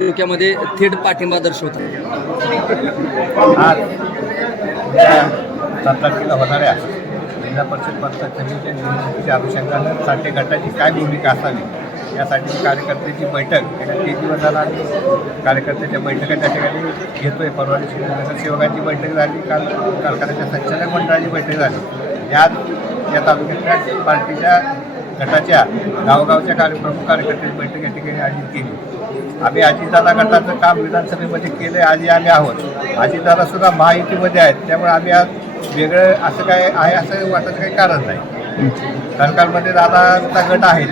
तालुक्यामध्ये थेट पाठिंबा दर्शवतात. आज सात तारखेला होणाऱ्या जिल्हा परिषद पंचायत समितीच्या निवडणुकीच्या अनुषंगानं साठे गटाची काय भूमिका असावी? यासाठी कार्यकर्त्याची बैठक गेल्या तीन दिवस झाला आम्ही कार्यकर्त्याच्या बैठका त्या ठिकाणी घेतोय. परवा दिवशी नगरसेवकांची बैठक झाली काल कारखान्याच्या संचालक मंडळाची बैठक झाली. यात या तालुक्यातल्या पार्टीच्या गटाच्या गावगावच्या कार्य प्रमुख कार्यकर्त्यांची बैठक या ठिकाणी आयोजित केली. आम्ही अजितदादा गटाचं काम विधानसभेमध्ये केलं आहे आधी आम्ही आहोत. अजितदादा सुद्धा महायुतीमध्ये आहेत त्यामुळे आम्ही आज वेगळं असं काय आहे असं वाटायचं काही कारण नाही. सरकारमध्ये दादाचा गट आहेच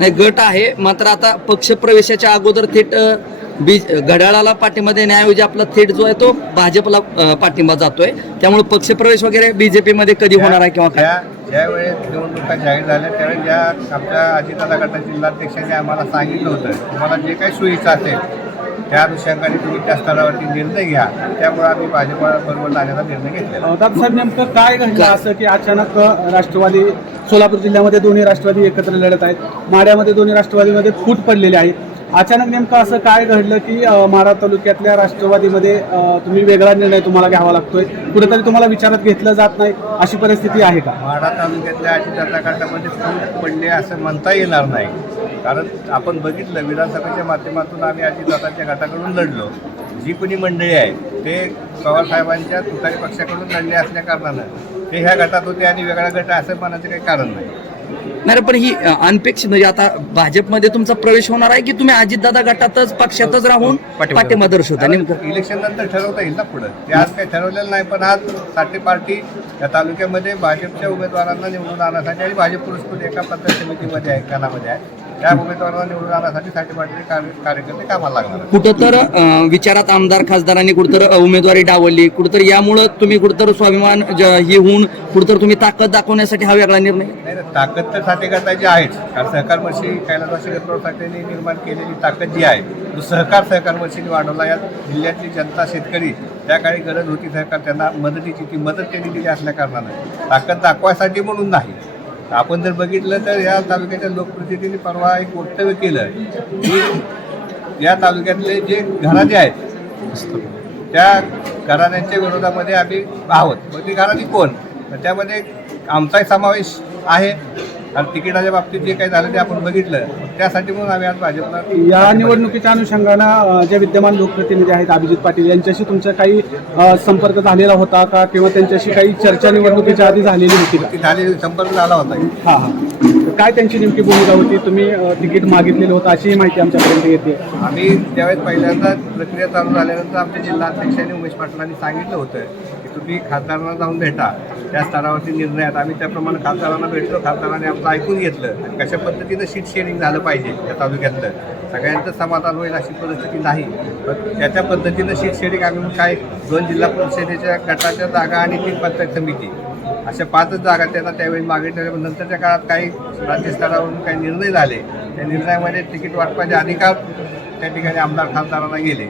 नाही गट आहे मात्र आता पक्षप्रवेशाच्या अगोदर थेट अ, बी घड्याळाला पाठिंबा देण्याऐवजी आपला थेट जो आहे तो भाजपला पाठिंबा जातोय. त्यामुळे पक्षप्रवेश वगैरे बीजेपी मध्ये कधी होणार आहे किंवा काय? ज्यावेळेस निवडणुका जाहीर झाल्या त्यावेळेस ज्या आमच्या अजितदादा गटा जिल्हाध्यक्षांनी आम्हाला सांगितलं होतं तुम्हाला जे काही सोयीचं असेल त्या अनुषंगाने तुम्ही त्या स्तरावरती निर्णय घ्या. त्यामुळे आम्ही भाजपाबरोबर जाण्याचा निर्णय घेतलेला साहेब नेमकं काय घडलं असं की अचानक राष्ट्रवादी सोलापूर जिल्ह्यामध्ये दोन्ही राष्ट्रवादी एकत्र लढत आहेत माड्यामध्ये दोन्ही राष्ट्रवादीमध्ये फूट पडलेले आहेत अचानक नेमकं असं काय घडलं की मारा तालुक्यातल्या राष्ट्रवादीमध्ये तुम्ही वेगळा निर्णय तुम्हाला घ्यावा लागतोय? कुठेतरी तुम्हाला विचारात घेतलं जात नाही अशी परिस्थिती आहे का? माढा तालुक्यातल्या अजितदादा गटामध्ये पडले असं म्हणता येणार नाही. कारण आपण बघितलं विधानसभेच्या माध्यमातून आम्ही अजितदादाच्या गटाकडून लढलो. जी कोणी मंडळी आहे ते पवारसाहेबांच्या तुतारी पक्षाकडून लढले असल्या कारणानं ते ह्या गटात होते आणि वेगळा गट आहे असं म्हणायचं काही कारण नाही. नाही पण ही अनपेक्षित म्हणजे आता भाजपमध्ये तुमचा प्रवेश होणार आहे की तुम्ही अजितदादा गटातच पक्षातच राहून पाठिंबा दर्शवता नेमकं? इलेक्शन नंतर ठरवता येईल ना पुढं. ते आज काही ठरवलेलं नाही पण आज साठी पार्टी या तालुक्यामध्ये भाजपच्या उमेदवारांना निवडून आणण्यासाठी आणि भाजप पुरस्कृत एका पंचायत समितीमध्ये आहे कानामध्ये आहे. त्या उमेदवारांना निवडून आणण्यासाठी साठी पार्टी कार्य- कार्यकर्ते कामाला लागणार आहेत. कुठं तर अ, विचारात आमदार खासदारांनी कुठंतर अ, उमेदवारी डावलली कुठंतर यामुळं तुम्ही कुठंतर स्वाभिमान ज- हे होऊन कुठंतर तुम्ही ताकद दाखवण्यासाठी हा वेगळा निर्णय? नाही नाही, ताकद तर साठी गटाची आहेच कारण सहकार वर्षी कैलासवासी साठेंनी निर्माण केलेली ताकद जी आहे तो सहकार सहकार वर्षीने वाढवला या जिल्ह्यातली जनता शेतकरी त्या काळी गरज होती सरकार त्यांना मदतीची ती मदत त्यांनी दिली असल्या कारणानं. ताकद दाखवायसाठी म्हणून नाही. आपण जर बघितलं तर या तालुक्याच्या लोकप्रतिनिधींनी परवा एक वक्तव्य केलं की या तालुक्यातले जे घराणे आहेत त्या घराण्यांच्या विरोधामध्ये आम्ही आहोत. मग ती घराणी कोण? तर त्यामध्ये आमचाही समावेश आहे. आणि तिकिटाच्या बाबतीत जे काही झालं ते आपण बघितलं. त्यासाठी म्हणून आम्ही आज भाजपला या निवडणुकीच्या अनुषंगानं जे विद्यमान लोकप्रतिनिधी आहेत अभिजित पाटील यांच्याशी तुमचा काही संपर्क झालेला होता का? किंवा त्यांच्याशी काही चर्चा निवडणुकीच्या आधी झालेली होती का? ती झाली संपर्क झाला होता. हा हा. काय त्यांची नेमकी भूमिका होती? तुम्ही तिकीट मागितलेलं होतं अशीही माहिती आमच्यापर्यंत येते. आम्ही त्यावेळेस पहिल्यांदा प्रक्रिया चालू झाल्यानंतर आमच्या जिल्हाध्यक्षांनी उमेश पाटलांनी सांगितलं होतं की तुम्ही खासदारांना जाऊन भेटा. त्या स्तरावरती निर्णय आहेत. आम्ही त्याप्रमाणे खासदारांना भेटलो. खासदारांनी आमचं ऐकून घेतलं. आणि कशा पद्धतीनं सीट शेअरिंग झालं पाहिजे या तालुक्यातलं? सगळ्यांचं समाधान होईल अशी परिस्थिती नाही. पण त्याच्या पद्धतीनं सीट शेअरिंग आम्ही काय दोन जिल्हा परिषदेच्या गटाच्या जागा आणि तीन पंचायत समिती. अशा पाचच जागा त्यांना त्यावेळी मागितल्या नंतरच्या काळात काही राज्यस्तरावरून काही निर्णय झाले. त्या निर्णयामध्ये तिकीट वाटपाचे अधिकार त्या ठिकाणी आमदार खासदारांना गेले.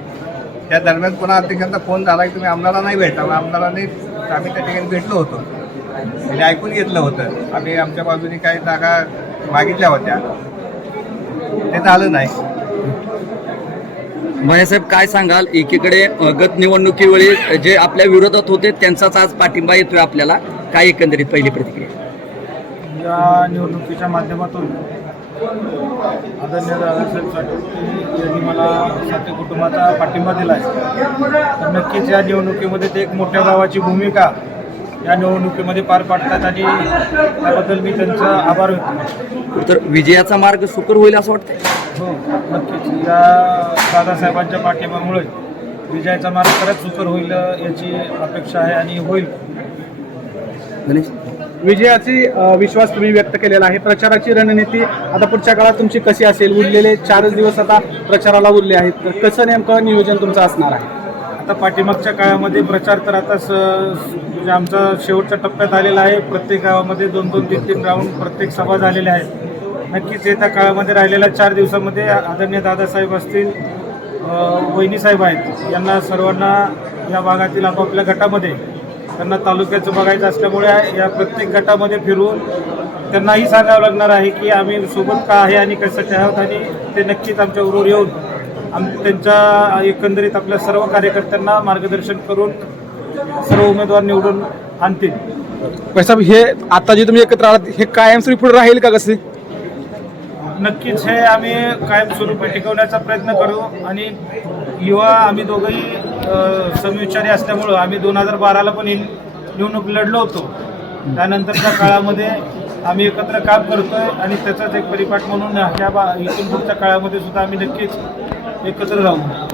त्या दरम्यान पुन्हा अध्यक्षांचा फोन झाला की तुम्ही आमदारांनाही नाही भेटा आमदारांनी आमदारांनी आम्ही त्या ठिकाणी भेटलो होतो. त्यांनी ऐकून घेतलं होतं. आम्ही आमच्या बाजूने काही जागा मागितल्या होत्या. ते झालं नाही. भैयासाहेब काय सांगाल? एकीकडे गत निवडणुकीवेळी जे आपल्या विरोधात होते त्यांचाच आज पाठिंबा येतोय आपल्याला. काय एकंदरीत पहिली प्रतिक्रिया? या निवडणुकीच्या माध्यमातून आदरणीय दादासाहेब साठे यांनी मला साठे कुटुंबाचा पाठिंबा दिला आहे तर नक्कीच या निवडणुकीमध्ये ते एक मोठ्या गावाची भूमिका या निवडणुकीमध्ये पार पाडतात आणि त्याबद्दल मी त्यांचा आभार व्यक्त तर विजयाचा मार्ग सुकर होईल असं वाटतंय? हो नक्कीच. या दादासाहेबांच्या पाठिंब्यामुळे विजयाचा मार्ग खरंच सुकर होईल याची अपेक्षा आहे आणि होईल. गणेश विजयाची विश्वास तुम्ही व्यक्त केलेला आहे. प्रचाराची रणनीती आता पुढच्या काळात तुमची कशी असेल? उरलेले चारच दिवस आता प्रचाराला उरले आहेत. तर कसं नेमकं नियोजन तुमचं असणार आहे? आता पाठीमागच्या काळामध्ये प्रचार तर आता स म्हणजे आमचा शेवटच्या टप्प्यात आलेला आहे. प्रत्येक गावामध्ये दोन दोन तीन तीन राऊंड प्रत्येक सभा झालेल्या आहेत. नक्कीच येत्या काळामध्ये राहिलेल्या चार दिवसामध्ये आदरणीय दादासाहेब असतील वहिनीसाहेब आहेत यांना सर्वांना या भागातील आपापल्या गटामध्ये त्यांना तालुक्याचं बघायचं असल्यामुळे या प्रत्येक गटामध्ये फिरून त्यांनाही सांगावं लागणार आहे की आम्ही सोबत का आहे आणि कशासाठी आहोत आणि ते नक्कीच आमच्याबरोबर येऊन आम त्यांच्या एकंदरीत आपल्या सर्व कार्यकर्त्यांना मार्गदर्शन करून सर्व उमेदवार निवडून आणतील. साहेब हे आता जे तुम्ही एकत्र आलात हे कायमस्वरूपी पुढे राहील का कसे? नक्कीच हे आम्ही कायमस्वरूपी टिकवण्याचा प्रयत्न करू आणि युवा आम्ही दोघंही समविचारी असल्यामुळं आम्ही दोन हजार बाराला पण निवडणूक लढलो होतो. त्यानंतरच्या काळामध्ये आम्ही एकत्र काम करतोय आणि त्याचाच एक परिपाठ म्हणून ह्या बा इथून पुढच्या काळामध्ये सुद्धा आम्ही नक्कीच एकत्र राहू.